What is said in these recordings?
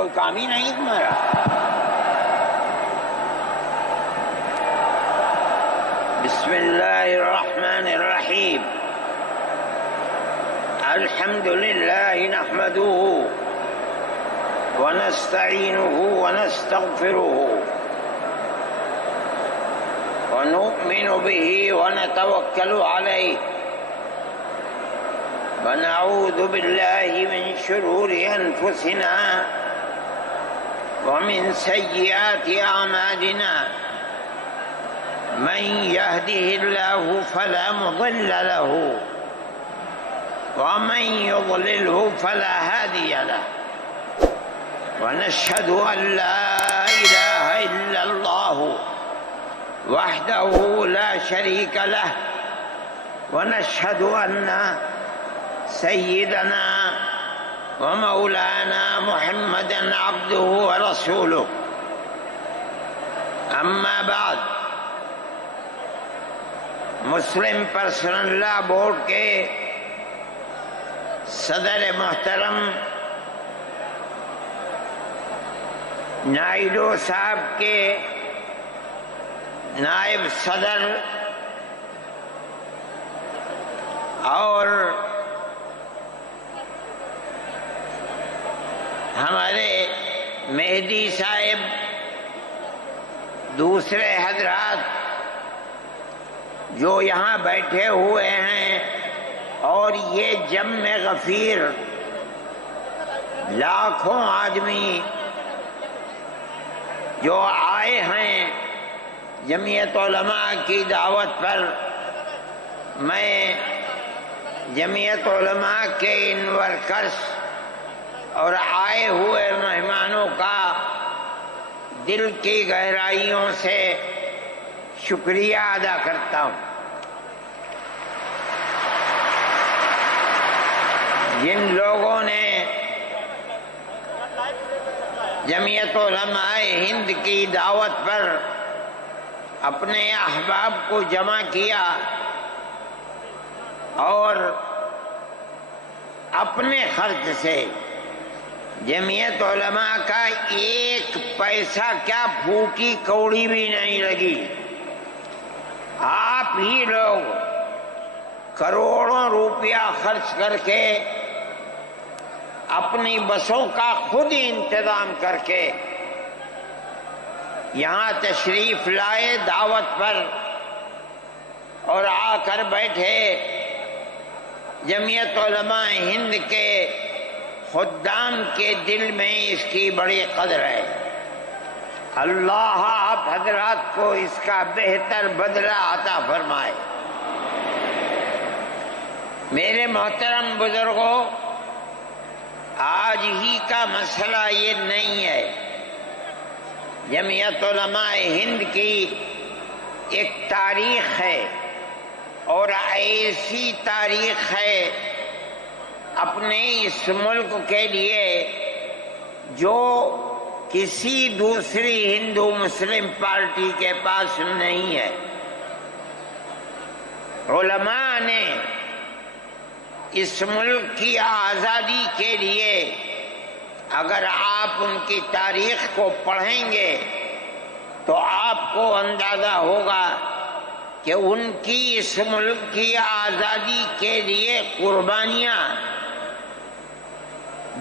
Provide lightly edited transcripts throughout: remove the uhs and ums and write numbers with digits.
کوئی کام ہی نہیں تمہارا؟ بسم اللہ الرحمن الرحیم الحمد للہ نحمده ونستعینه ونستغفره ونؤمن به ونتوکل علیہ ونعوذ باللہ من شرور انفسنا ومن سیئات اعمالنا من يهده الله فلا مضل له ومن يضلله فلا هادي له ونشهد أن لا إله إلا الله وحده لا شريك له ونشهد أن سيدنا ومولانا محمدا عبده ورسوله أما بعد مسلم پرسنل لا بورڈ کے صدر محترم نائیڈو صاحب کے نائب صدر اور ہمارے مہدی صاحب، دوسرے حضرات جو یہاں بیٹھے ہوئے ہیں، اور یہ جمع غفیر لاکھوں آدمی جو آئے ہیں جمعیت علماء کی دعوت پر، میں جمعیت علماء کے ان ورکرز اور آئے ہوئے مہمانوں کا دل کی گہرائیوں سے شکریہ ادا کرتا ہوں۔ جن لوگوں نے جمعیت علماء ہند کی دعوت پر اپنے احباب کو جمع کیا اور اپنے خرچ سے جمعیت علماء کا ایک پیسہ کیا پھوٹی کوڑی بھی نہیں لگی، آپ ہی لوگ کروڑوں روپیہ خرچ کر کے اپنی بسوں کا خود ہی انتظام کر کے یہاں تشریف لائے دعوت پر اور آ کر بیٹھے۔ جمعیت علماء ہند کے خدام کے دل میں اس کی بڑی قدر ہے۔ اللہ آپ حضرات کو اس کا بہتر بدلہ عطا فرمائے۔ میرے محترم بزرگوں، آج ہی کا مسئلہ یہ نہیں ہے۔ جمعیت علماء ہند کی ایک تاریخ ہے، اور ایسی تاریخ ہے اپنے اس ملک کے لیے جو کسی دوسری ہندو مسلم پارٹی کے پاس نہیں ہے۔ علماء نے اس ملک کی آزادی کے لیے، اگر آپ ان کی تاریخ کو پڑھیں گے تو آپ کو اندازہ ہوگا کہ ان کی اس ملک کی آزادی کے لیے قربانیاں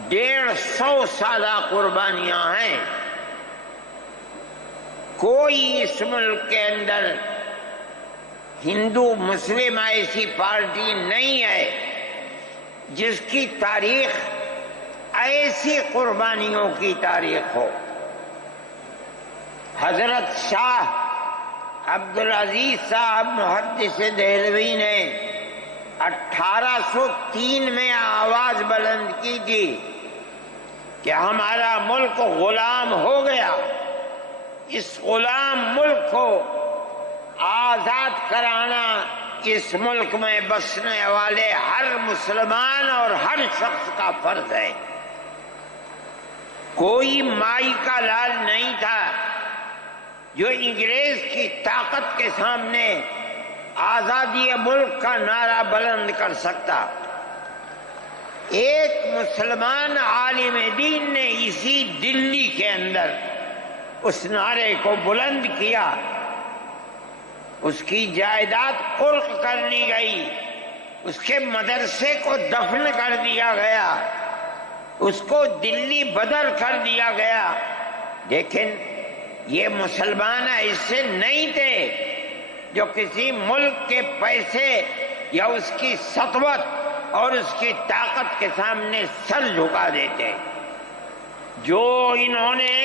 150 سالہ قربانیاں ہیں۔ کوئی اس ملک کے اندر ہندو مسلم ایسی پارٹی نہیں ہے جس کی تاریخ ایسی قربانیوں کی تاریخ ہو۔ حضرت شاہ عبدالعزیز صاحب محدث دہلوی نے 1803 میں آواز بلند کی تھی کہ ہمارا ملک غلام ہو گیا، اس غلام ملک کو آزاد کرانا اس ملک میں بسنے والے ہر مسلمان اور ہر شخص کا فرض ہے۔ کوئی مائی کا لال نہیں تھا جو انگریز کی طاقت کے سامنے آزادی ملک کا نعرہ بلند کر سکتا۔ ایک مسلمان عالم دین نے اسی دلی کے اندر اس نعرے کو بلند کیا، اس کی جائیداد قلق کر لی گئی، اس کے مدرسے کو دفن کر دیا گیا، اس کو دلی بدر کر دیا گیا، لیکن یہ مسلمان ایسے نہیں تھے جو کسی ملک کے پیسے یا اس کی سطوت اور اس کی طاقت کے سامنے سر جھکا دیتے۔ جو انہوں نے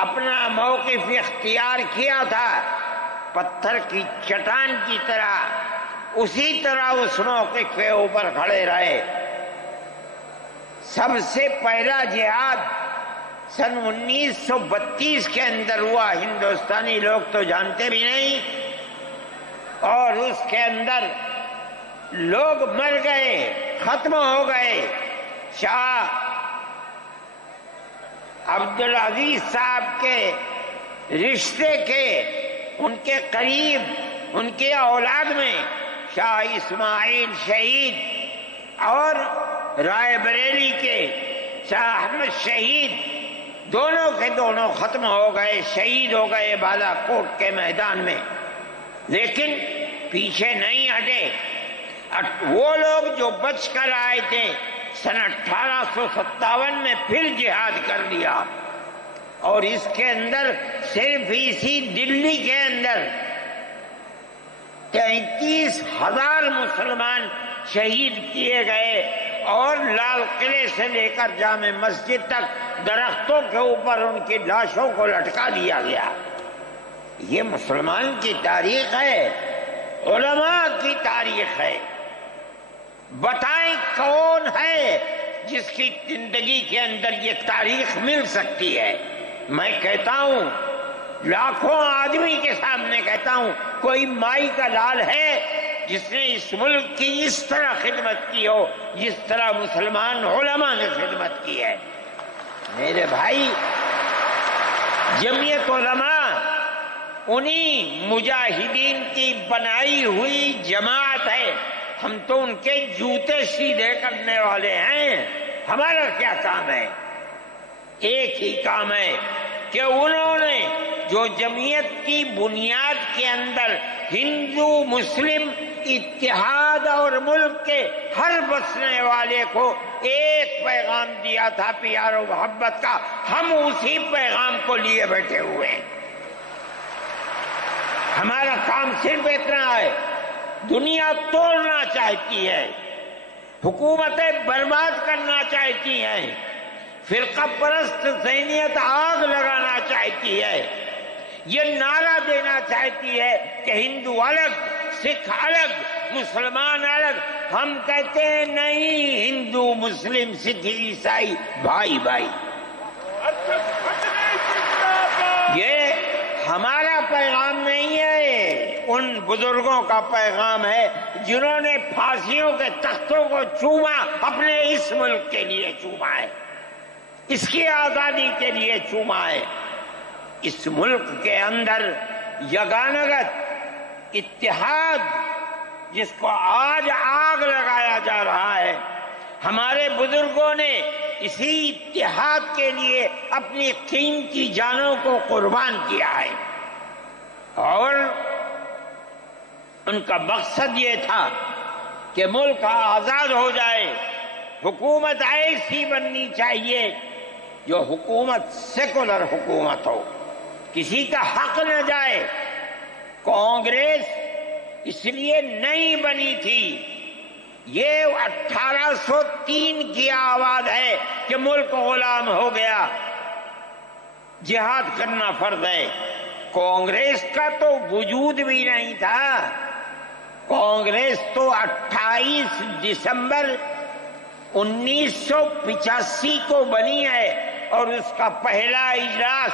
اپنا موقف اختیار کیا تھا پتھر کی چٹان کی طرح، اسی طرح اس موقف کے اوپر کھڑے رہے۔ سب سے پہلا جہاد سن 1932 کے اندر ہوا، ہندوستانی لوگ تو جانتے بھی نہیں، اور اس کے اندر لوگ مر گئے، ختم ہو گئے۔ شاہ عبدالعزیز صاحب کے رشتے کے، ان کے قریب، ان کے اولاد میں شاہ اسماعیل شہید اور رائے بریلی کے شاہ احمد شہید، دونوں کے دونوں ختم ہو گئے، شہید ہو گئے بالا کوٹ کے میدان میں۔ لیکن پیچھے نہیں ہٹے، وہ لوگ جو بچ کر آئے تھے سن 1857 میں پھر جہاد کر دیا، اور اس کے اندر صرف اسی دلی کے اندر 33,000 مسلمان شہید کیے گئے، اور لال قلعے سے لے کر جامع مسجد تک درختوں کے اوپر ان کی لاشوں کو لٹکا دیا گیا۔ یہ مسلمان کی تاریخ ہے، علماء کی تاریخ ہے۔ بتائیں کون ہے جس کی زندگی کے اندر یہ تاریخ مل سکتی ہے؟ میں کہتا ہوں، لاکھوں آدمی کے سامنے کہتا ہوں، کوئی مائی کا لال ہے جس نے اس ملک کی اس طرح خدمت کی ہو جس طرح مسلمان علماء نے خدمت کی ہے؟ میرے بھائی، جمعیت علماء انہی مجاہدین کی بنائی ہوئی جماعت ہے، ہم تو ان کے جوتے سیدھے کرنے والے ہیں۔ ہمارا کیا کام ہے؟ ایک ہی کام ہے کہ انہوں نے جو جمعیت کی بنیاد کے اندر ہندو مسلم اتحاد اور ملک کے ہر بسنے والے کو ایک پیغام دیا تھا پیار و محبت کا، ہم اسی پیغام کو لیے بیٹھے ہوئے ہیں۔ ہمارا کام صرف اتنا ہے، دنیا توڑنا چاہتی ہے، حکومتیں برباد کرنا چاہتی ہیں، فرقہ پرست ذہنیت آگ لگانا چاہتی ہے، یہ نعرہ دینا چاہتی ہے کہ ہندو الگ، سکھ الگ، مسلمان الگ۔ ہم کہتے ہیں نہیں، ہندو مسلم سکھ عیسائی بھائی بھائی۔ یہ ہمارا پیغام نہیں ہے، ان بزرگوں کا پیغام ہے جنہوں نے پھانسیوں کے تختوں کو چوما، اپنے اس ملک کے لیے چوما ہے، اس کی آزادی کے لیے چوما ہے۔ اس ملک کے اندر یگانگت اتحاد جس کو آج آگ لگایا جا رہا ہے، ہمارے بزرگوں نے اسی اتحاد کے لیے اپنی قیمتی جانوں کو قربان کیا ہے، اور ان کا مقصد یہ تھا کہ ملک آزاد ہو جائے، حکومت ایسی بننی چاہیے جو حکومت سیکولر حکومت ہو، کسی کا حق نہ جائے۔ کانگریس اس لیے نہیں بنی تھی، یہ 1803 کی آواز ہے کہ ملک غلام ہو گیا، جہاد کرنا فرض ہے۔ کانگریس کا تو وجود بھی نہیں تھا، کانگریس تو 28 دسمبر 1985 کو بنی ہے، اور اس کا پہلا اجلاس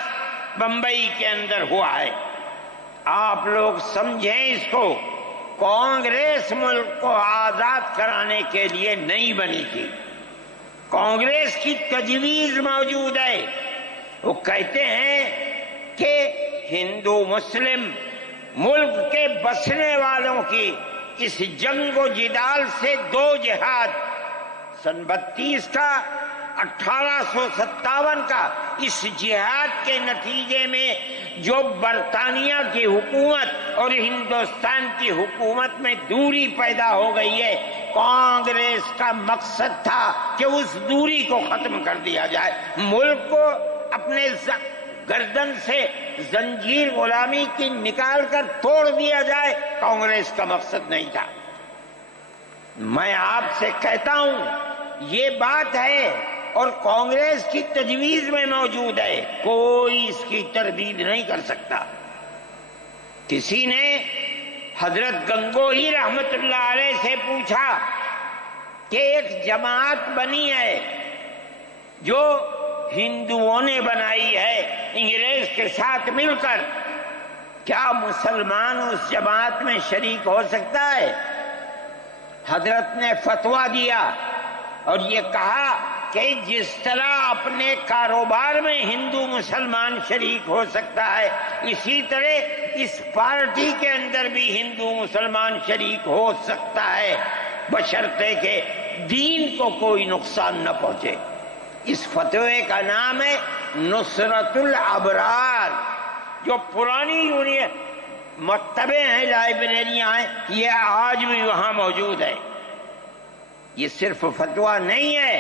بمبئی کے اندر ہوا ہے۔ آپ لوگ سمجھیں اس کو، کانگریس ملک کو آزاد کرانے کے لیے نہیں بنی تھی، کانگریس کی تجویز موجود ہے۔ وہ کہتے ہیں کہ ہندو مسلم ملک کے بسنے والوں کی اس جنگ و جدال سے دو جہاد سن 32 کا 1857 کا اس جہاد کے نتیجے میں جو برطانیہ کی حکومت اور ہندوستان کی حکومت میں دوری پیدا ہو گئی ہے، کانگریس کا مقصد تھا کہ اس دوری کو ختم کر دیا جائے، ملک کو اپنے گردن سے زنجیر غلامی کی نکال کر توڑ دیا جائے۔ کانگریس کا مقصد نہیں تھا۔ میں آپ سے کہتا ہوں یہ بات ہے اور کانگریس کی تجویز میں موجود ہے، کوئی اس کی تردید نہیں کر سکتا۔ کسی نے حضرت گنگوہی رحمت اللہ علیہ سے پوچھا کہ ایک جماعت بنی ہے جو ہندوؤں نے بنائی ہے انگریز کے ساتھ مل کر، کیا مسلمان اس جماعت میں شریک ہو سکتا ہے؟ حضرت نے فتویٰ دیا اور یہ کہا کہ جس طرح اپنے کاروبار میں ہندو مسلمان شریک ہو سکتا ہے، اسی طرح اس پارٹی کے اندر بھی ہندو مسلمان شریک ہو سکتا ہے، بشرطے کہ دین کو کوئی نقصان نہ پہنچے۔ اس فتوے کا نام ہے نصرت الابرار، جو پرانی یونین مکتبیں ہیں، لائبریریاں ہیں، یہ آج بھی وہاں موجود ہے۔ یہ صرف فتویٰ نہیں ہے،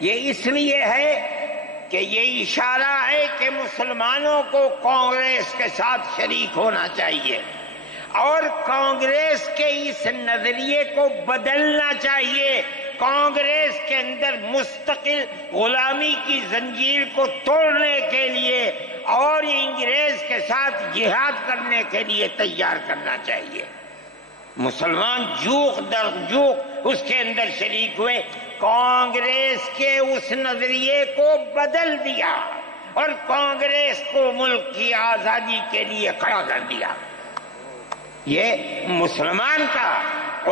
یہ اس لیے ہے کہ یہ اشارہ ہے کہ مسلمانوں کو کانگریس کے ساتھ شریک ہونا چاہیے اور کانگریس کے اس نظریے کو بدلنا چاہیے۔ کانگریس کے اندر مستقل غلامی کی زنجیر کو توڑنے کے لیے اور انگریز کے ساتھ جہاد کرنے کے لیے تیار کرنا چاہیے۔ مسلمان جوق در جوق اس کے اندر شریک ہوئے، کانگریس کے اس نظریے کو بدل دیا اور کانگریس کو ملک کی آزادی کے لیے کھڑا کر دیا۔ یہ مسلمان کا،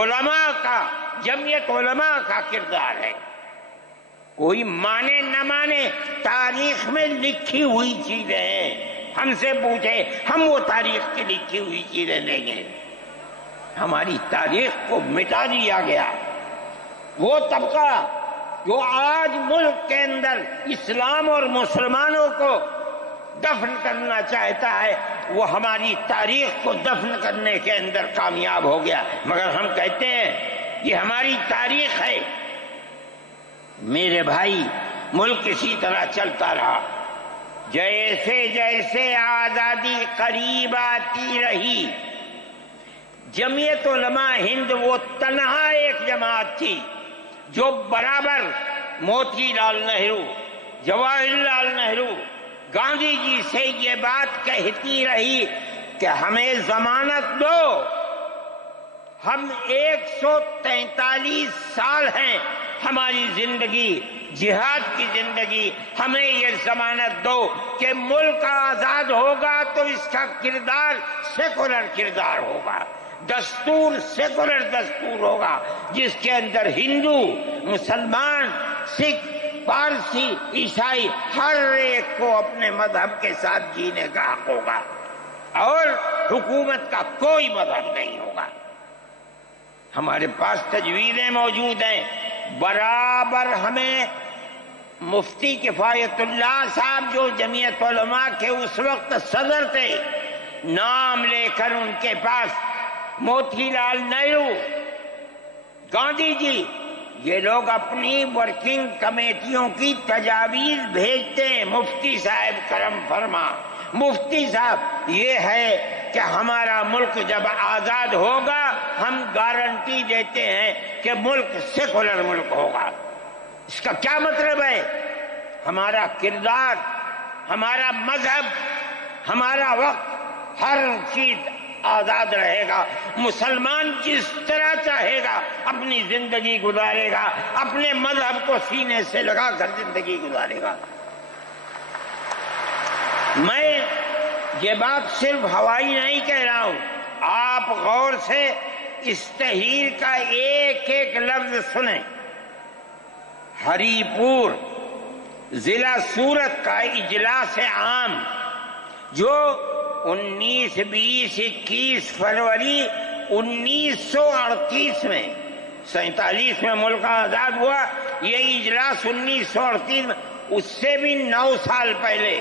علماء کا، جمعیت علماء کا کردار ہے۔ کوئی مانے نہ مانے، تاریخ میں لکھی ہوئی چیزیں ہیں، ہم سے پوچھے ہم وہ تاریخ کی لکھی ہوئی چیزیں لیں گے؟ ہماری تاریخ کو مٹا دیا گیا۔ وہ طبقہ جو آج ملک کے اندر اسلام اور مسلمانوں کو دفن کرنا چاہتا ہے، وہ ہماری تاریخ کو دفن کرنے کے اندر کامیاب ہو گیا، مگر ہم کہتے ہیں یہ ہماری تاریخ ہے۔ میرے بھائی، ملک اسی طرح چلتا رہا، جیسے جیسے آزادی قریب آتی رہی، جمعیت علماء ہند وہ تنہا ایک جماعت تھی جو برابر موتی لال نہرو، جواہر لال نہرو، گاندھی جی سے یہ بات کہتی رہی کہ ہمیں ضمانت دو، ہم 143 سال ہیں ہماری زندگی، جہاد کی زندگی، ہمیں یہ ضمانت دو کہ ملک آزاد ہوگا تو اس کا کردار سیکولر کردار ہوگا، دستور سیکولر دستور ہوگا، جس کے اندر ہندو، مسلمان، سکھ، پارسی، عیسائی ہر ایک کو اپنے مذہب کے ساتھ جینے کا حق ہوگا اور حکومت کا کوئی مذہب نہیں ہوگا۔ ہمارے پاس تجویزیں موجود ہیں، برابر ہمیں مفتی کفایت اللہ صاحب جو جمعیت علماء کے اس وقت صدر تھے، نام لے کر ان کے پاس موتی لال نہرو، گاندھی جی، یہ لوگ اپنی ورکنگ کمیٹیوں کی تجاویز بھیجتے ہیں، مفتی صاحب کرم فرما، مفتی صاحب یہ ہے کہ ہمارا ملک جب آزاد ہوگا ہم گارنٹی دیتے ہیں کہ ملک سیکولر ملک ہوگا۔ اس کا کیا مطلب ہے؟ ہمارا کردار، ہمارا مذہب، ہمارا وقت، ہر چیز آزاد رہے گا، مسلمان جس طرح چاہے گا اپنی زندگی گزارے گا، اپنے مذہب کو سینے سے لگا کر زندگی گزارے گا۔ میں یہ بات صرف ہوائی نہیں کہہ رہا ہوں، آپ غور سے اس تحریر کا ایک ایک لفظ سنیں۔ ہری پور ضلع سورت کا اجلاس عام جو 19، 20، 21 فروری 1938 میں 47 میں ملک آزاد ہوا، یہ اجلاس 1938 میں، اس سے بھی 9 سال پہلے،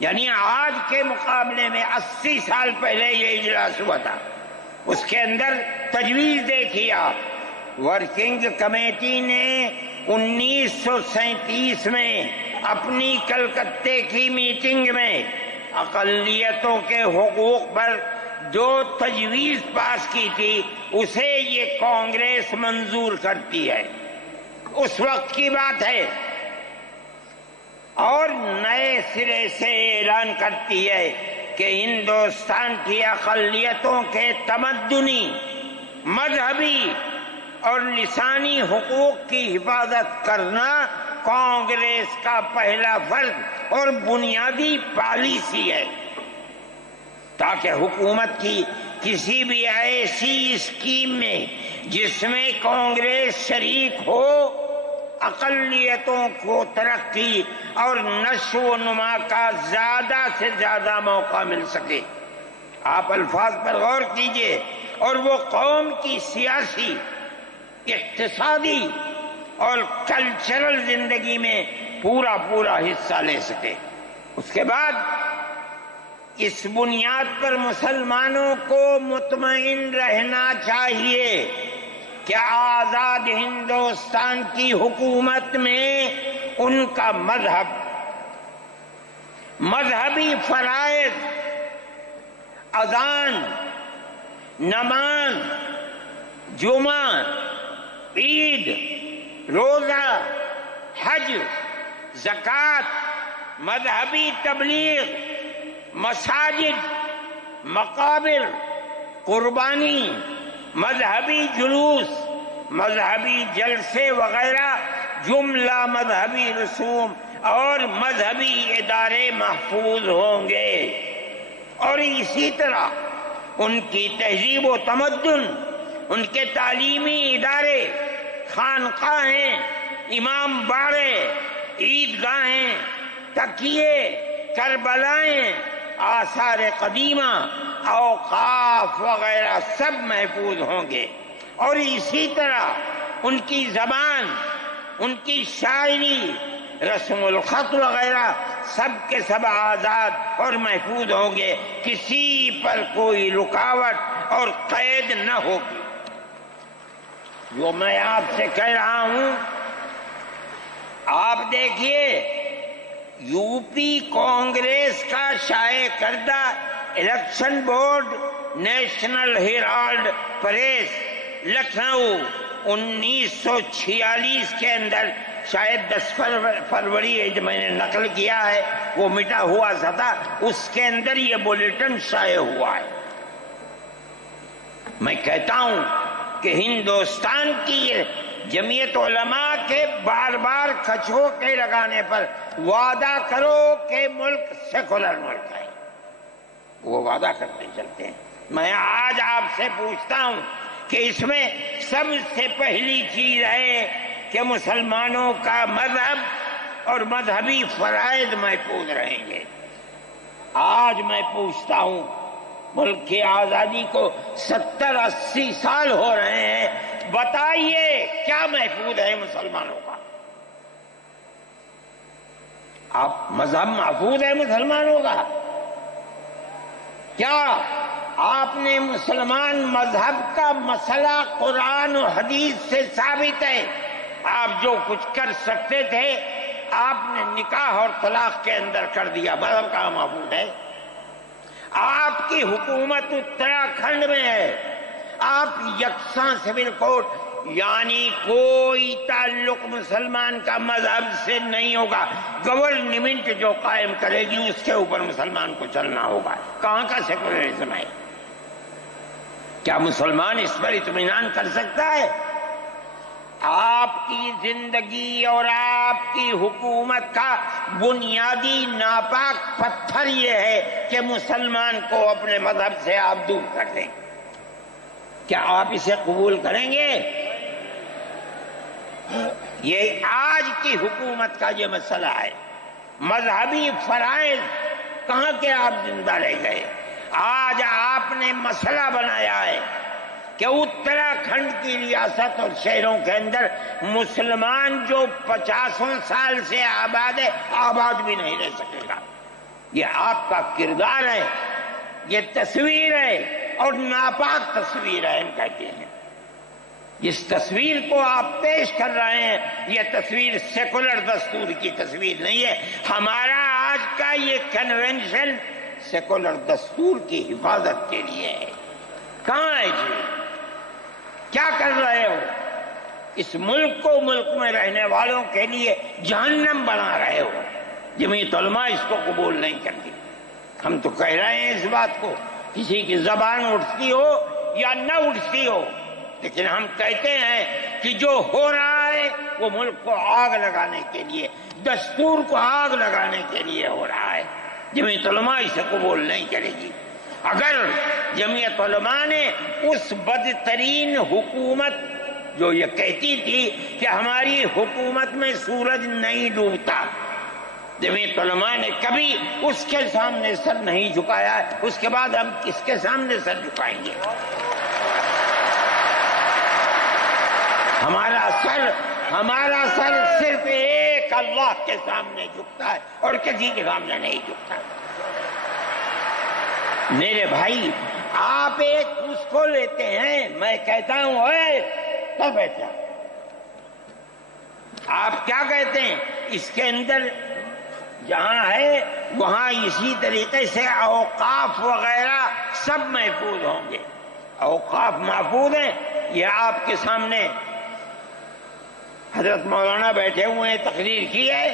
یعنی آج کے مقابلے میں 80 سال پہلے یہ اجلاس ہوا تھا۔ اس کے اندر تجویز دیکھی آپ، ورکنگ کمیٹی نے 1937 میں اپنی کلکتے کی میٹنگ میں اقلیتوں کے حقوق پر جو تجویز پاس کی تھی اسے یہ کانگریس منظور کرتی ہے، اس وقت کی بات ہے، اور نئے سرے سے اعلان کرتی ہے کہ ہندوستان کی اقلیتوں کے تمدنی، مذہبی اور لسانی حقوق کی حفاظت کرنا کانگریس کا پہلا فرض اور بنیادی پالیسی ہے، تاکہ حکومت کی کسی بھی ایسی اسکیم میں جس میں کانگریس شریک ہو، اقلیتوں کو ترقی اور نشو و نما کا زیادہ سے زیادہ موقع مل سکے۔ آپ الفاظ پر غور کیجئے، اور وہ قوم کی سیاسی، اقتصادی اور کلچرل زندگی میں پورا حصہ لے سکے۔ اس کے بعد اس بنیاد پر مسلمانوں کو مطمئن رہنا چاہیے کہ آزاد ہندوستان کی حکومت میں ان کا مذہبی فرائض، اذان، نماز، جمعہ، عید، روزہ، حج، زکوٰۃ، مذہبی تبلیغ، مساجد، مقابر، قربانی، مذہبی جلوس، مذہبی جلسے وغیرہ جملہ مذہبی رسوم اور مذہبی ادارے محفوظ ہوں گے، اور اسی طرح ان کی تہذیب و تمدن، ان کے تعلیمی ادارے، خانقاہیں، امام باڑے، عیدگاہیں، تکیے، کربلائیں، آثار قدیمہ، اوقاف وغیرہ سب محفوظ ہوں گے، اور اسی طرح ان کی زبان، ان کی شاعری، رسم الخط وغیرہ سب کے سب آزاد اور محفوظ ہوں گے، کسی پر کوئی رکاوٹ اور قید نہ ہوگی۔ جو میں آپ سے کہہ رہا ہوں، آپ دیکھیے، یو پی کانگریس کا شائع کردہ election board, National Herald press, Lucknow, 1946 کے اندر، شاید 10 فروری جو میں نے نقل کیا ہے وہ مٹا ہوا تھا، اس کے اندر یہ بلیٹن شائع ہوا ہے۔ میں کہتا ہوں کہ ہندوستان کی جمعیت علماء کے بار بار کھچوکے لگانے پر وعدہ کرو کہ ملک سیکولر ملک ہے، وہ وعدہ کرتے چلتے ہیں۔ میں آج آپ سے پوچھتا ہوں کہ اس میں سب سے پہلی چیز ہے کہ مسلمانوں کا مذہب اور مذہبی فرائض محفوظ رہیں گے۔ آج میں پوچھتا ہوں، ملک کی آزادی کو 70-80 سال ہو رہے ہیں، بتائیے کیا محفوظ ہے مسلمانوں کا؟ آپ مذہب محفوظ ہے مسلمانوں کا؟ کیا آپ نے مسلمان مذہب کا مسئلہ قرآن و حدیث سے ثابت ہے؟ آپ جو کچھ کر سکتے تھے آپ نے نکاح اور طلاق کے اندر کر دیا، مذہب کا محفوظ ہے؟ آپ کی حکومت اتراکھنڈ میں ہے، آپ یکساں سول کوڈ، یعنی کوئی تعلق مسلمان کا مذہب سے نہیں ہوگا، گورنمنٹ جو قائم کرے گی اس کے اوپر مسلمان کو چلنا ہوگا۔ کہاں کا سیکولرزم ہے؟ کیا مسلمان اس پر اطمینان کر سکتا ہے؟ آپ کی زندگی اور آپ کی حکومت کا بنیادی ناپاک پتھر یہ ہے کہ مسلمان کو اپنے مذہب سے آپ دور کر دیں۔ کیا آپ اسے قبول کریں گے؟ یہ آج کی حکومت کا یہ مسئلہ ہے۔ مذہبی فرائض کہاں کے آپ زندہ رہ گئے؟ آج آپ نے مسئلہ بنایا ہے کہ اتراکھنڈ کی ریاست اور شہروں کے اندر مسلمان جو 50 سال سے آباد ہے، آباد بھی نہیں رہ سکے گا۔ یہ آپ کا کردار ہے، یہ تصویر ہے، اور ناپاک تصویر ہے، ہم کہتے ہیں۔ جس تصویر کو آپ پیش کر رہے ہیں، یہ تصویر سیکولر دستور کی تصویر نہیں ہے۔ ہمارا آج کا یہ کنونشن سیکولر دستور کی حفاظت کے لیے ہے۔ کہاں ہے جی؟ کیا کر رہے ہو؟ اس ملک کو، ملک میں رہنے والوں کے لیے جہنم بنا رہے ہو۔ جمعیت علماء اس کو قبول نہیں کرتی۔ ہم تو کہہ رہے ہیں اس بات کو، کسی کی زبان اٹھتی ہو یا نہ اٹھتی ہو، لیکن ہم کہتے ہیں کہ جو ہو رہا ہے وہ ملک کو آگ لگانے کے لیے، دستور کو آگ لگانے کے لیے ہو رہا ہے۔ جمعیت علماء اسے قبول نہیں کرے گی۔ اگر جمعیت علماء نے اس بدترین حکومت جو یہ کہتی تھی کہ ہماری حکومت میں سورج نہیں ڈوبتا، جمعیت علماء نے کبھی اس کے سامنے سر نہیں جھکایا ہے، اس کے بعد ہم کس کے سامنے سر جھکائیں گے؟ ہمارا سر صرف ایک اللہ کے سامنے جھکتا ہے اور کسی کے سامنے نہیں جھکتا۔ میرے بھائی، آپ ایک اس کو لیتے ہیں، میں کہتا ہوں اے تب بیٹھا، آپ کیا کہتے ہیں؟ اس کے اندر جہاں ہے وہاں اسی طریقے سے اوقاف وغیرہ سب محفوظ ہوں گے۔ اوقاف محفوظ ہیں، یہ آپ کے سامنے حضرت مولانا بیٹھے ہوئے ہیں، تقریر کی ہے۔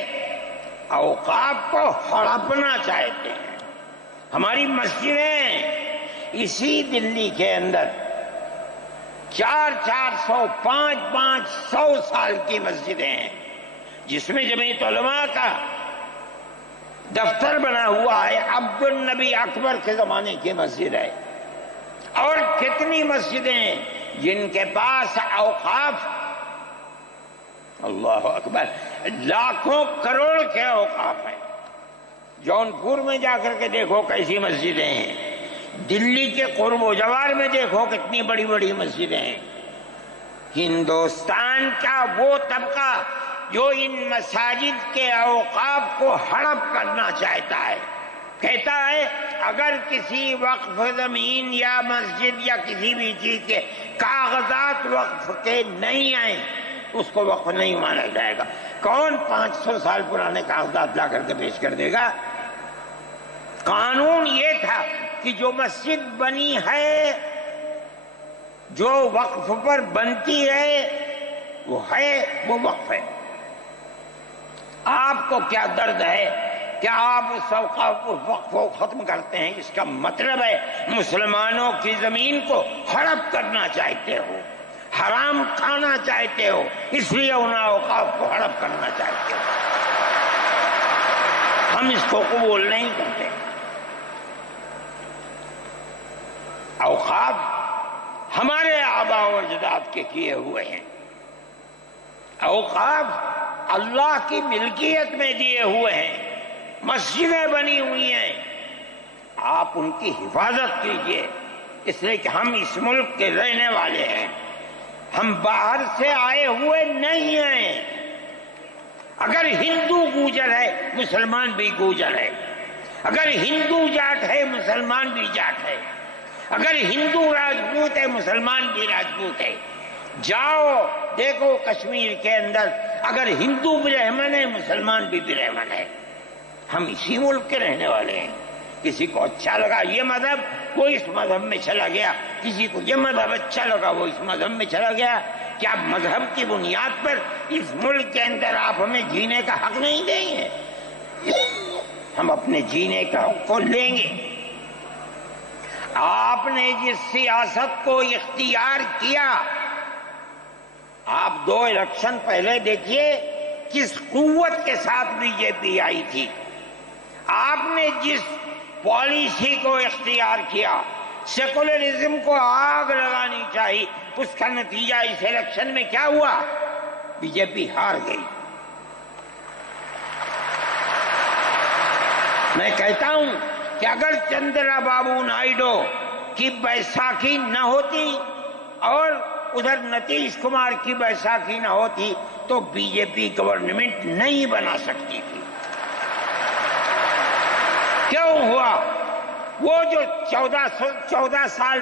اوقاف کو ہڑپنا چاہتے ہیں۔ ہماری مسجدیں اسی دلی کے اندر 400 500 سال کی مسجدیں ہیں، جس میں جمعیت علماء کا دفتر بنا ہوا ہے، عبد النبی اکبر کے زمانے کی مسجد ہے۔ اور کتنی مسجدیں ہیں جن کے پاس اوقاف، اللہ اکبر، لاکھوں کروڑ کے اوقاف ہیں۔ جونپور میں جا کر کے دیکھو کیسی مسجدیں ہیں، دلی کے قرب و جوار میں دیکھو کتنی بڑی بڑی مسجدیں ہیں۔ ہندوستان کا وہ طبقہ جو ان مساجد کے اوقاف کو ہڑپ کرنا چاہتا ہے، کہتا ہے اگر کسی وقف زمین یا مسجد یا کسی بھی چیز کے کاغذات وقف کے نہیں آئیں اس کو وقف نہیں مانا جائے گا۔ کون 500 سال پرانے کاغذات لا کر کے پیش کر دے گا؟ قانون یہ تھا کہ جو مسجد بنی ہے، جو وقف پر بنتی ہے، وہ وقف ہے۔ آپ کو کیا درد ہے کہ آپ اس وقف کو ختم کرتے ہیں؟ اس کا مطلب ہے مسلمانوں کی زمین کو ہڑپ کرنا چاہتے ہو، حرام کھانا چاہتے ہو، اس لیے ان اوقاف کو ہڑپ کرنا چاہتے ہو۔ ہم اس کو قبول نہیں کرتے۔ اوقاف ہمارے آباء و اجداد کے کیے ہوئے ہیں، اوقاف اللہ کی ملکیت میں دیے ہوئے ہیں، مسجدیں بنی ہوئی ہیں، آپ ان کی حفاظت کیجئے، اس لیے کہ ہم اس ملک کے رہنے والے ہیں، ہم باہر سے آئے ہوئے نہیں ہیں۔ اگر ہندو گوجر ہے مسلمان بھی گوجر ہے، اگر ہندو جاٹ ہے مسلمان بھی جاٹ ہے، اگر ہندو راجپوت ہے مسلمان بھی راجپوت ہے۔ جاؤ دیکھو کشمیر کے اندر، اگر ہندو برہمن ہے مسلمان بھی برہمن ہے۔ ہم اسی ملک کے رہنے والے ہیں۔ کسی کو اچھا لگا یہ مذہب وہ اس مذہب میں چلا گیا، کسی کو یہ مذہب اچھا لگا وہ اس مذہب میں چلا گیا۔ کیا مذہب کی بنیاد پر اس ملک کے اندر آپ ہمیں جینے کا حق نہیں دیں گے؟ ہم اپنے جینے کا حق کو لیں گے۔ آپ نے جس سیاست کو اختیار کیا، آپ 2 الیکشن پہلے دیکھیے کس قوت کے ساتھ بی جے پی آئی تھی۔ آپ نے جس پالیسی کو اختیار کیا، سیکولرزم کو آگ لگانی چاہیے، اس کا نتیجہ اس الیکشن میں کیا ہوا؟ بی جے پی ہار گئی۔ میں کہتا ہوں کہ اگر چندرا بابو نائیڈو کی بیساکھی نہ ہوتی اور ادھر نتیش کمار کی بیساکھی نہ ہوتی تو بی جے پی گورنمنٹ نہیں بنا سکتی تھی. کیوں ہوا؟ وہ جو 14 سال